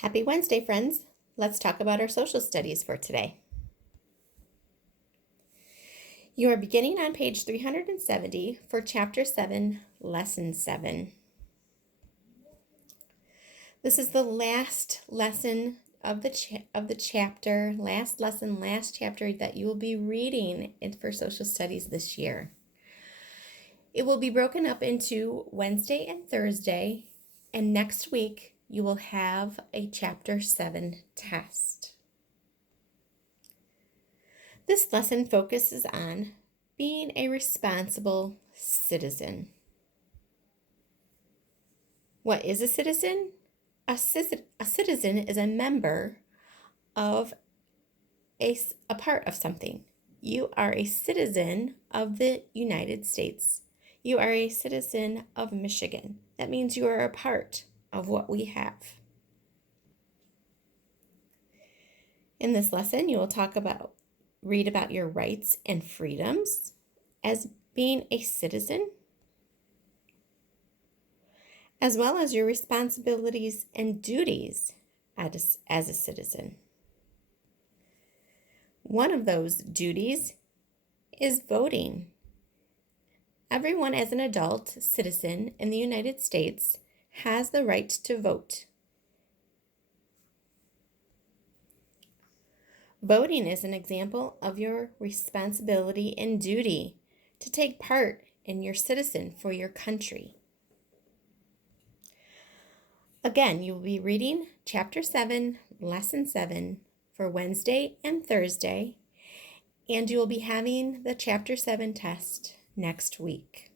Happy Wednesday, friends. Let's talk about our social studies for today. You are beginning on page 370 for Chapter 7, Lesson 7. This is the last lesson of the chapter, last chapter that you will be reading for social studies this year. It will be broken up into Wednesday and Thursday, and next week you will have a Chapter 7 test. This lesson focuses on being a responsible citizen. What is a citizen? A citizen is a member of a part of something. You are a citizen of the United States. You are a citizen of Michigan. That means you are a part of what we have. In this lesson, you will read about your rights and freedoms as being a citizen, as well as your responsibilities and duties as a citizen. One of those duties is voting. Everyone as an adult citizen in the United States has the right to vote. Voting is an example of your responsibility and duty to take part in your citizen for your country. Again, you will be reading Chapter 7, Lesson 7 for Wednesday and Thursday, and you will be having the Chapter 7 test next week.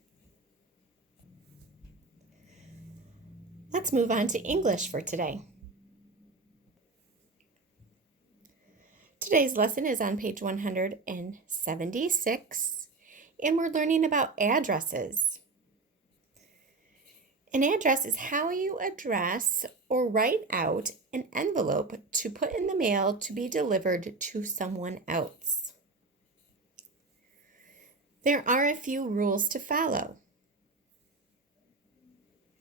Let's move on to English for today. Today's lesson is on page 176, and we're learning about addresses. An address is how you address or write out an envelope to put in the mail to be delivered to someone else. There are a few rules to follow.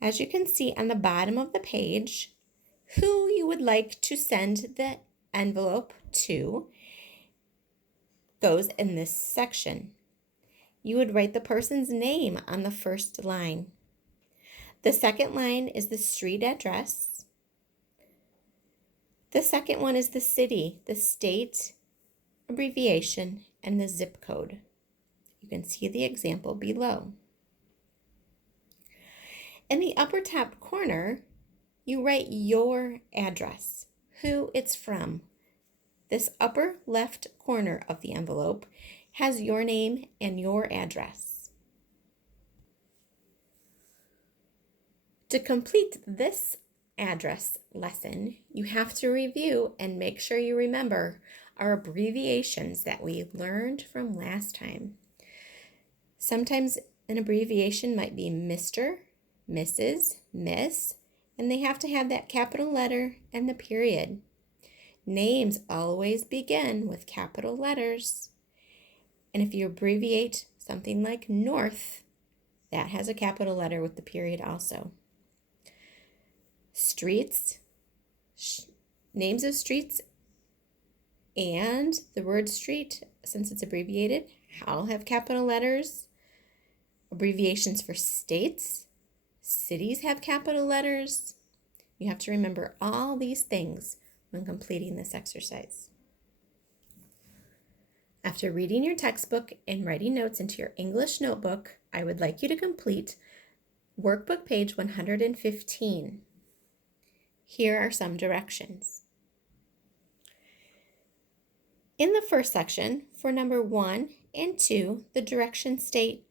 As you can see on the bottom of the page, who you would like to send the envelope to goes in this section. You would write the person's name on the first line. The second line is the street address. The second one is the city, the state, abbreviation, and the zip code. You can see the example below. In the upper top corner, you write your address, who it's from. This upper left corner of the envelope has your name and your address. To complete this address lesson, you have to review and make sure you remember our abbreviations that we learned from last time. Sometimes an abbreviation might be Mr., Mrs., Miss, and they have to have that capital letter and the period. Names always begin with capital letters. And if you abbreviate something like North, that has a capital letter with the period also. Streets, names of streets, and the word street, since it's abbreviated, all have capital letters. Abbreviations for states, cities have capital letters. You have to remember all these things when completing this exercise. After reading your textbook and writing notes into your English notebook, I would like you to complete workbook page 115. Here are some directions. In the first section, for number 1 and 2, the directions state,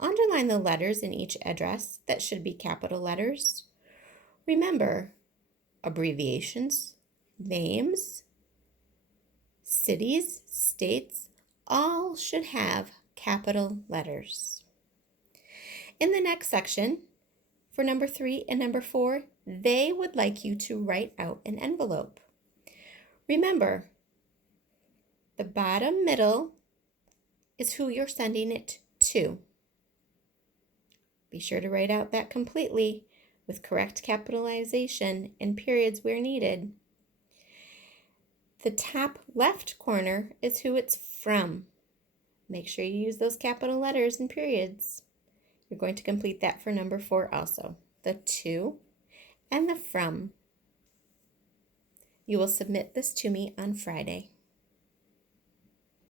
underline the letters in each address that should be capital letters. Remember, abbreviations, names, cities, states, all should have capital letters. In the next section, for number 3 and number 4, they would like you to write out an envelope. Remember, the bottom middle is who you're sending it to. Be sure to write out that completely. with correct capitalization and periods where needed. The top left corner is who it's from. Make sure you use those capital letters and periods. You're going to complete that for number 4 also. The to and the from. You will submit this to me on Friday.